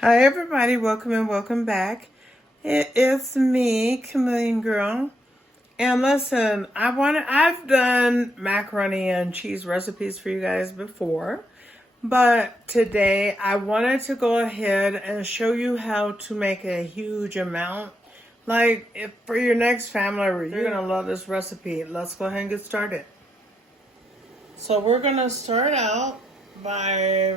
Hi everybody, welcome and welcome back. It is me, Chameleon Girl. And listen, I've done macaroni and cheese recipes for you guys before, but today I wanted to go ahead and show you how to make a huge amount. Like if for your next family reunion, you're gonna love this recipe. Let's go ahead and get started. So we're gonna start out by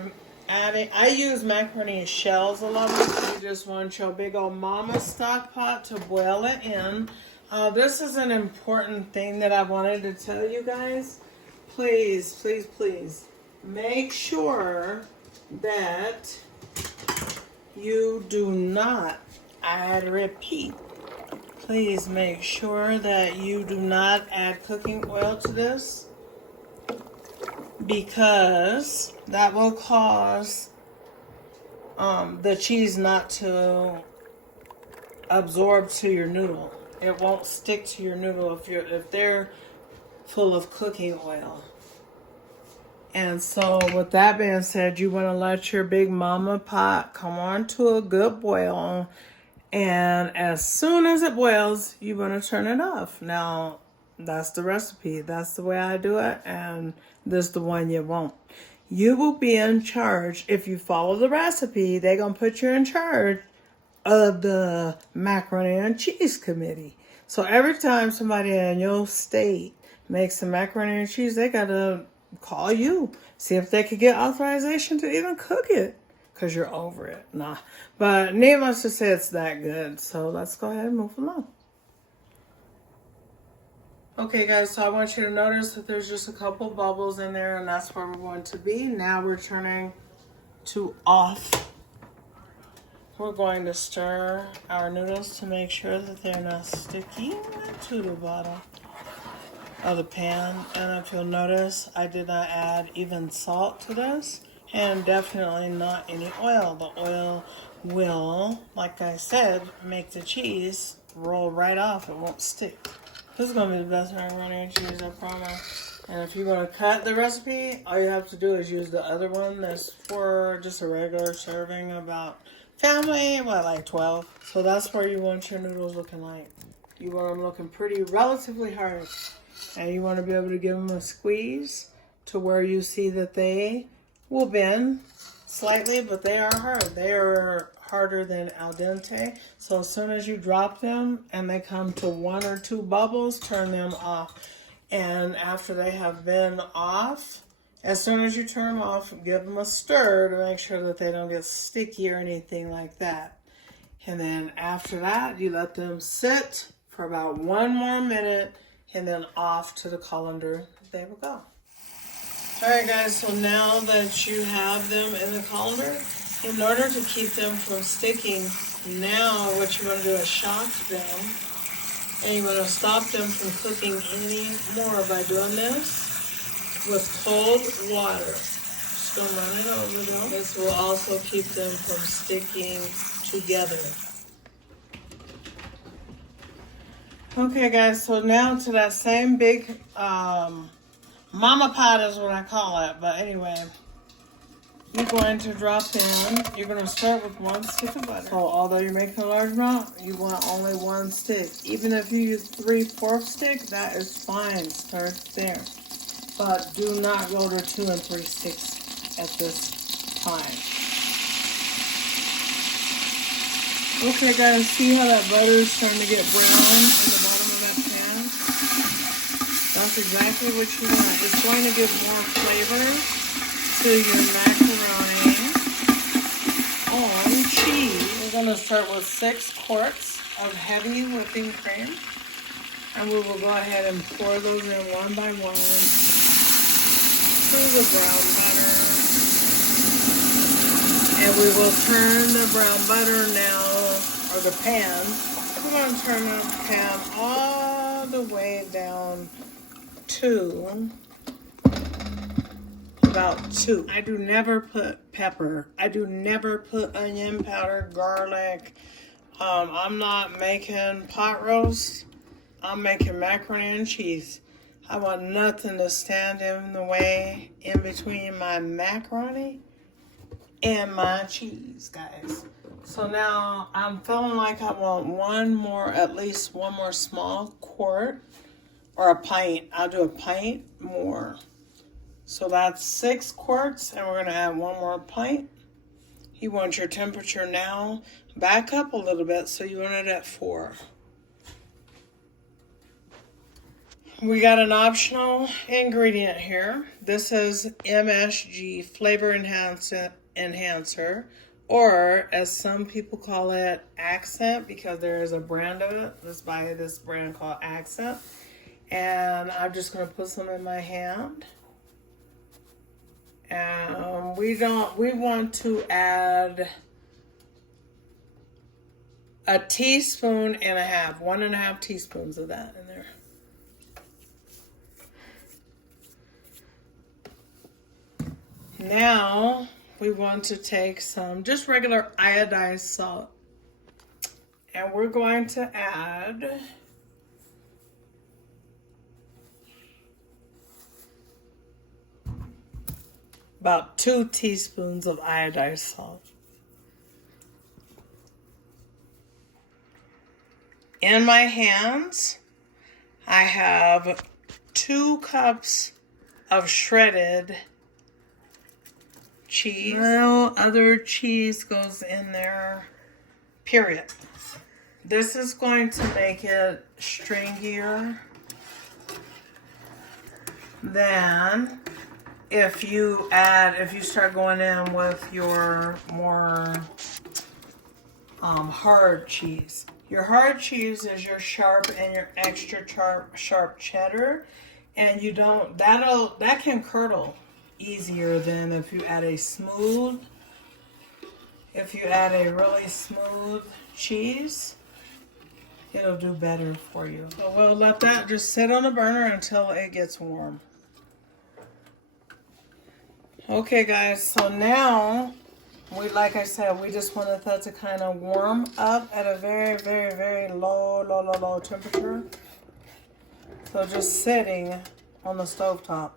adding, I use macaroni shells a lot. You just want your big old mama stock pot to boil it in. This is an important thing that I wanted to tell you guys. Please, please, please make sure that you do not, I repeat, please make sure that you do not add cooking oil to this, because that will cause the cheese not to absorb to your noodle. It won't stick to your noodle if they're full of cooking oil. And so with that being said, you want to let your big mama pot come on to a good boil, and as soon as it boils, you want to turn it off. Now that's the recipe. That's the way I do it, and this is the one you won't. You will be in charge. If you follow the recipe, they're going to put you in charge of the macaroni and cheese committee. So every time somebody in your state makes some macaroni and cheese, they got to call you, see if they could get authorization to even cook it, because you're over it. Nah. But needless to say, it's that good. So let's go ahead and move along. Okay guys, so I want you to notice that there's just a couple bubbles in there, and that's where we're going to be. Now we're turning to off. We're going to stir our noodles to make sure that they're not sticky to the bottom of the pan. And if you'll notice, I did not add even salt to this, and definitely not any oil. The oil will, like I said, make the cheese roll right off. It won't stick. This is going to be the best macaroni and cheese, I promise. And if you want to cut the recipe, all you have to do is use the other one that's for just a regular serving, about family, like 12. So that's where you want your noodles looking like. You want them looking pretty, relatively hard. And you want to be able to give them a squeeze to where you see that they will bend slightly, but they are hard. They are harder than al dente. So as soon as you drop them and they come to 1 or 2 bubbles, turn them off. And after they have been off, as soon as you turn them off, give them a stir to make sure that they don't get sticky or anything like that. And then after that, you let them sit for about 1 more minute, and then off to the colander. There we go. Alright guys, so now that you have them in the colander, in order to keep them from sticking, now what you want to do is shock them, and you want to stop them from cooking any more by doing this with cold water. Just gonna run it over them. This will also keep them from sticking together. Okay guys, so now to that same big mama pot is what I call it. But anyway, you're going to drop in, you're going to start with 1 stick of butter. So although you're making a large amount, you want only 1 stick. Even if you use 3/4 stick, that is fine. Start there. But do not go to 2 and 3 sticks at this time. Okay guys, see how that butter is starting to get brown in the bottom of that pan? That's exactly what you want. It's going to give more flavor to your macaroni on cheese. We're going to start with 6 quarts of heavy whipping cream. And we will go ahead and pour those in one by one to the brown butter. And we will turn the brown butter now, or the pan. We're going to turn the pan all the way down to about 2. I do never put pepper. I do never put onion powder, garlic. I'm not making pot roast. I'm making macaroni and cheese. I want nothing to stand in the way in between my macaroni and my cheese, guys. So now I'm feeling like I want at least one more small quart or a pint. I'll do a pint more. So that's 6 quarts, and we're gonna add one more pint. You want your temperature now back up a little bit, so you want it at 4. We got an optional ingredient here. This is MSG, Flavor Enhancer, or as some people call it, Accent, because there is a brand of it. It's by this brand called Accent. And I'm just going to put some in my hand. And we want to add a teaspoon and a half, 1.5 teaspoons of that in there. Now, we want to take some just regular iodized salt. And we're going to add about 2 teaspoons of iodized salt. In my hands, I have 2 cups of shredded cheese. No other cheese goes in there, period. This is going to make it stringier than if you start going in with your more hard cheese. Your hard cheese is your sharp and your extra sharp cheddar, and that can curdle easier than if you add a really smooth cheese. It'll do better for you. So we'll let that just sit on the burner until it gets warm. Okay guys, so now like I said, we just wanted that to kind of warm up at a very, very, very low temperature. So just sitting on the stovetop.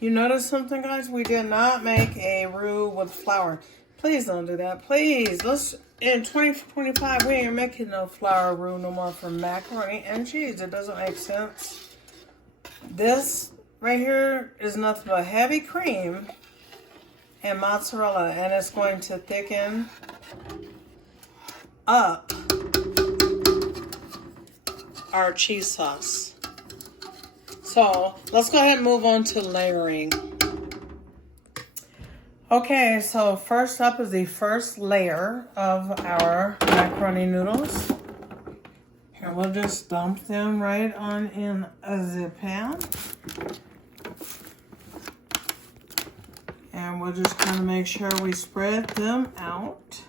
You notice something, guys? We did not make a roux with flour. Please don't do that. Please. In 2025, we ain't making no flour roux no more for macaroni and cheese. It doesn't make sense. This right here is nothing but heavy cream and mozzarella, and it's going to thicken up our cheese sauce. So let's go ahead and move on to layering. Okay, so first up is the first layer of our macaroni noodles. Here, we'll just dump them right on in a zip pan. And we'll just kind of make sure we spread them out.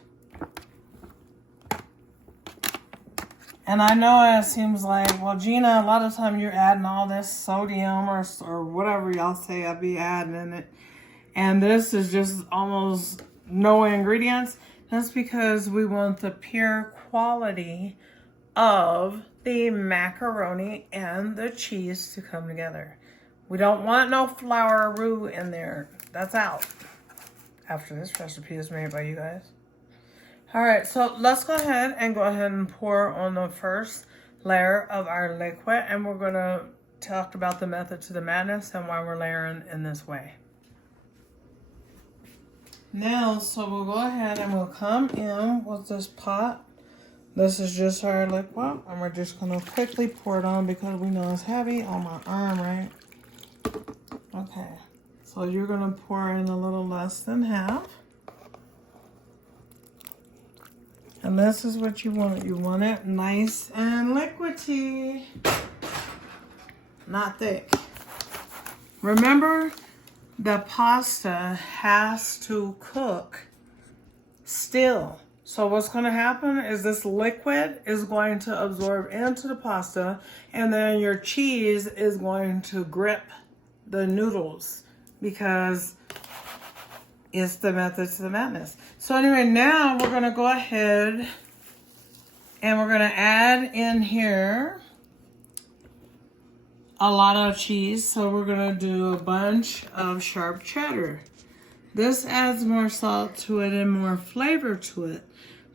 And I know it seems like, well, Gina, a lot of time you're adding all this sodium or whatever y'all say I'll be adding in it. And this is just almost no ingredients. That's because we want the pure quality of the macaroni and the cheese to come together. We don't want no flour roux in there. That's out after this recipe is made by you guys. All right, so let's go ahead and pour on the first layer of our liquid, and we're gonna talk about the method to the madness and why we're layering in this way. Now, so we'll go ahead and we'll come in with this pot. This is just our liquid, and we're just gonna quickly pour it on because we know it's heavy on my arm, right? Okay, so you're gonna pour in a little less than half. And this is what you want. You want it nice and liquidy, not thick. Remember, the pasta has to cook still. So what's going to happen is this liquid is going to absorb into the pasta, and then your cheese is going to grip the noodles because it's the method to the madness. So anyway, now we're going to go ahead and we're going to add in here a lot of cheese. So we're going to do a bunch of sharp cheddar. This adds more salt to it and more flavor to it.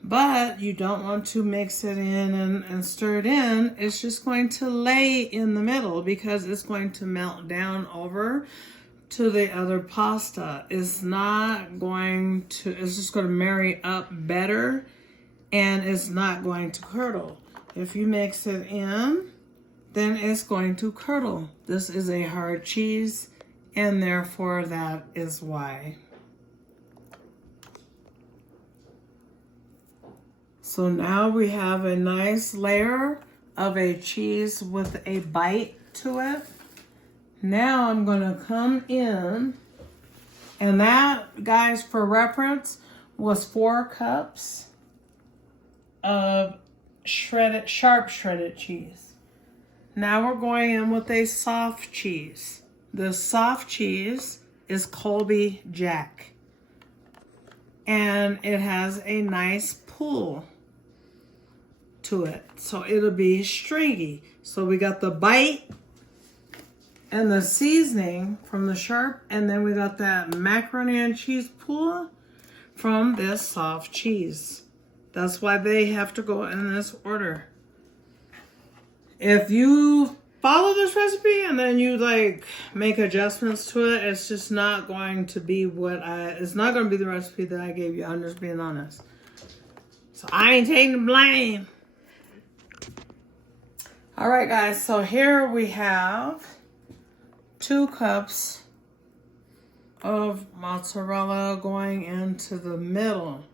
But you don't want to mix it in and stir it in. It's just going to lay in the middle because it's going to melt down over to the other pasta. It's not going to, it's just going to marry up better and it's not going to curdle. If you mix it in, then it's going to curdle. This is a hard cheese and therefore that is why. So now we have a nice layer of a cheese with a bite to it. Now I'm gonna come in, and that, guys, for reference, was 4 cups of sharp shredded cheese. Now we're going in with a soft cheese. The soft cheese is Colby Jack. And it has a nice pull to it. So it'll be stringy. So we got the bite and the seasoning from the sharp, and then we got that macaroni and cheese pull from this soft cheese. That's why they have to go in this order. If you follow this recipe and then you like make adjustments to it, it's just not going to be it's not going to be the recipe that I gave you. I'm just being honest. So I ain't taking the blame. All right, guys, so here we have 2 cups of mozzarella going into the middle.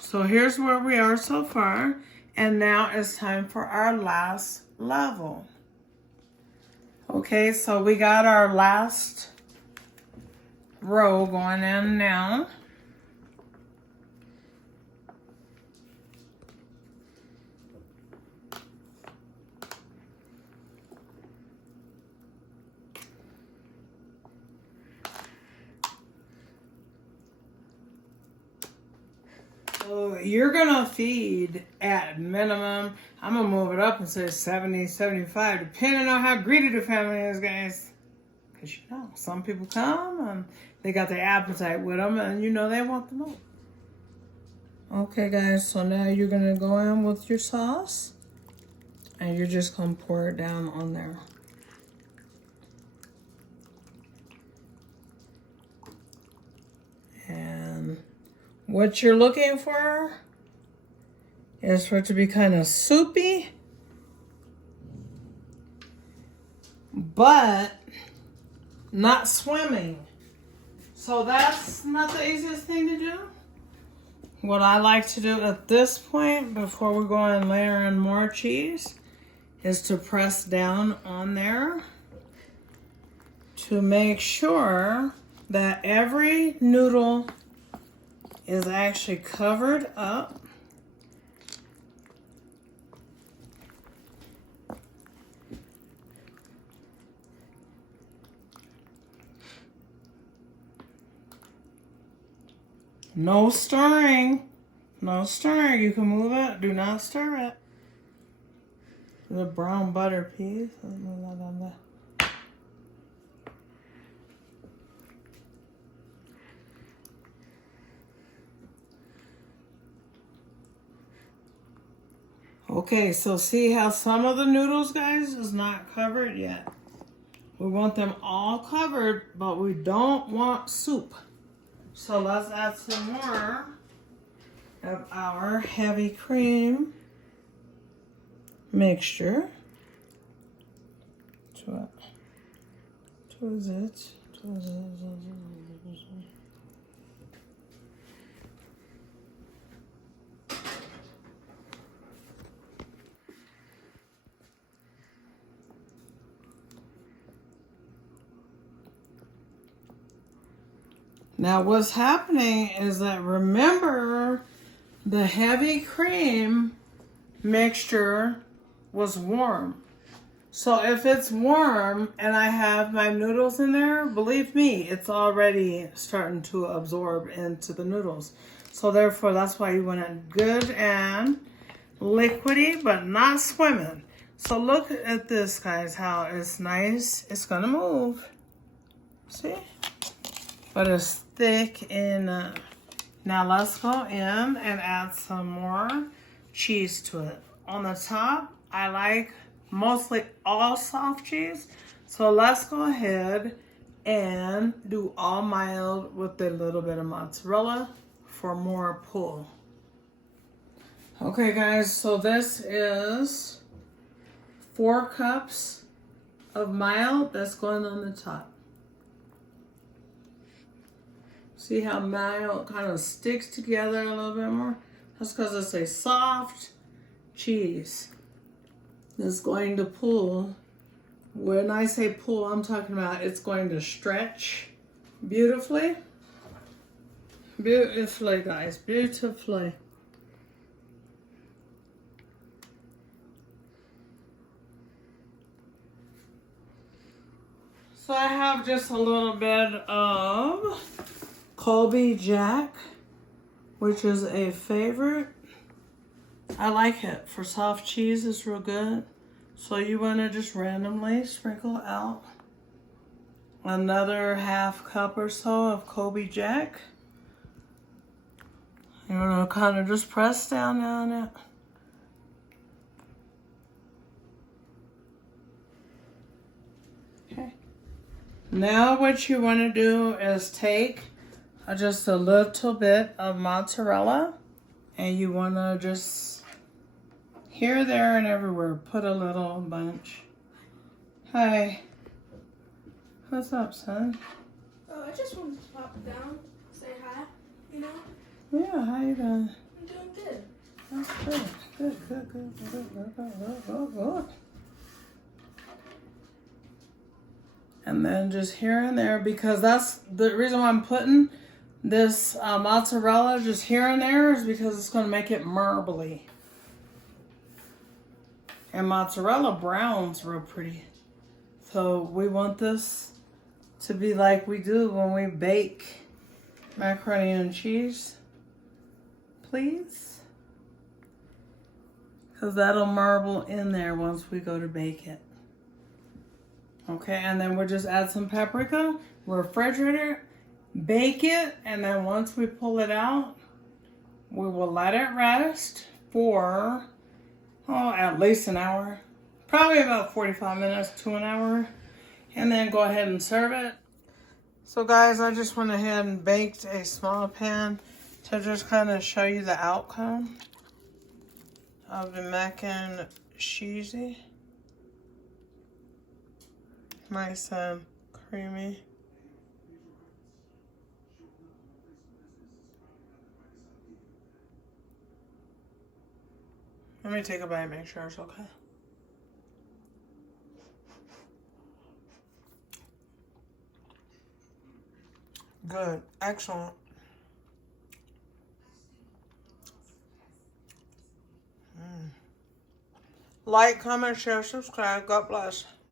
So here's where we are so far, and now it's time for our last level. Okay, so we got our last row going in now. So you're gonna feed at minimum, I'm gonna move it up and say 70, 75, depending on how greedy the family is, guys. Because you know, some people come and they got their appetite with them and you know they want the most. Okay, guys, so now you're gonna go in with your sauce and you're just gonna pour it down on there. And what you're looking for is for it to be kind of soupy, but not swimming. So that's not the easiest thing to do. What I like to do at this point, before we go and layer in more cheese, is to press down on there to make sure that every noodle is actually covered up. No stirring. No stirring. You can move it. Do not stir it. The brown butter piece. Let's move that on there. Okay, so see how some of the noodles, guys, is not covered yet. We want them all covered, but we don't want soup. So let's add some more of our heavy cream mixture to it. Now what's happening is that, remember, the heavy cream mixture was warm. So if it's warm and I have my noodles in there, believe me, it's already starting to absorb into the noodles. So therefore, that's why you want it good and liquidy, but not swimming. So look at this, guys, how it's nice. It's gonna move. See? But it's thick enough. Now let's go in and add some more cheese to it. On the top, I like mostly all soft cheese. So let's go ahead and do all mild with a little bit of mozzarella for more pull. Okay guys, so this is 4 cups of mild that's going on the top. See how mild kind of sticks together a little bit more? That's because it's a soft cheese. It's going to pull. When I say pull, I'm talking about it's going to stretch beautifully. Beautifully, guys, beautifully. So I have just a little bit of Colby Jack, which is a favorite. I like it for soft cheese, it's real good. So you want to just randomly sprinkle out another half cup or so of Colby Jack. You want to kind of just press down on it. Okay. Now what you want to do is take just a little bit of mozzarella, and you want to just here, there, and everywhere put a little bunch. Hi. What's up, son? Oh, I just wanted to pop down, say hi, you know? Yeah, how you doing? I'm doing good. That's good. Good. And then just here and there, because that's the reason why I'm putting this mozzarella just here and there is because it's going to make it marbly. And mozzarella browns real pretty. So we want this to be like we do when we bake macaroni and cheese. Please. Because that'll marble in there once we go to bake it. Okay, and then we'll just add some paprika, refrigerate it, bake it, and then once we pull it out, we will let it rest for, at least an hour. Probably about 45 minutes to an hour. And then go ahead and serve it. So guys, I just went ahead and baked a small pan to just kind of show you the outcome of the mac and cheesy. Nice and creamy. Let me take a bite and make sure it's okay. Good. Excellent. Like, comment, share, subscribe. God bless.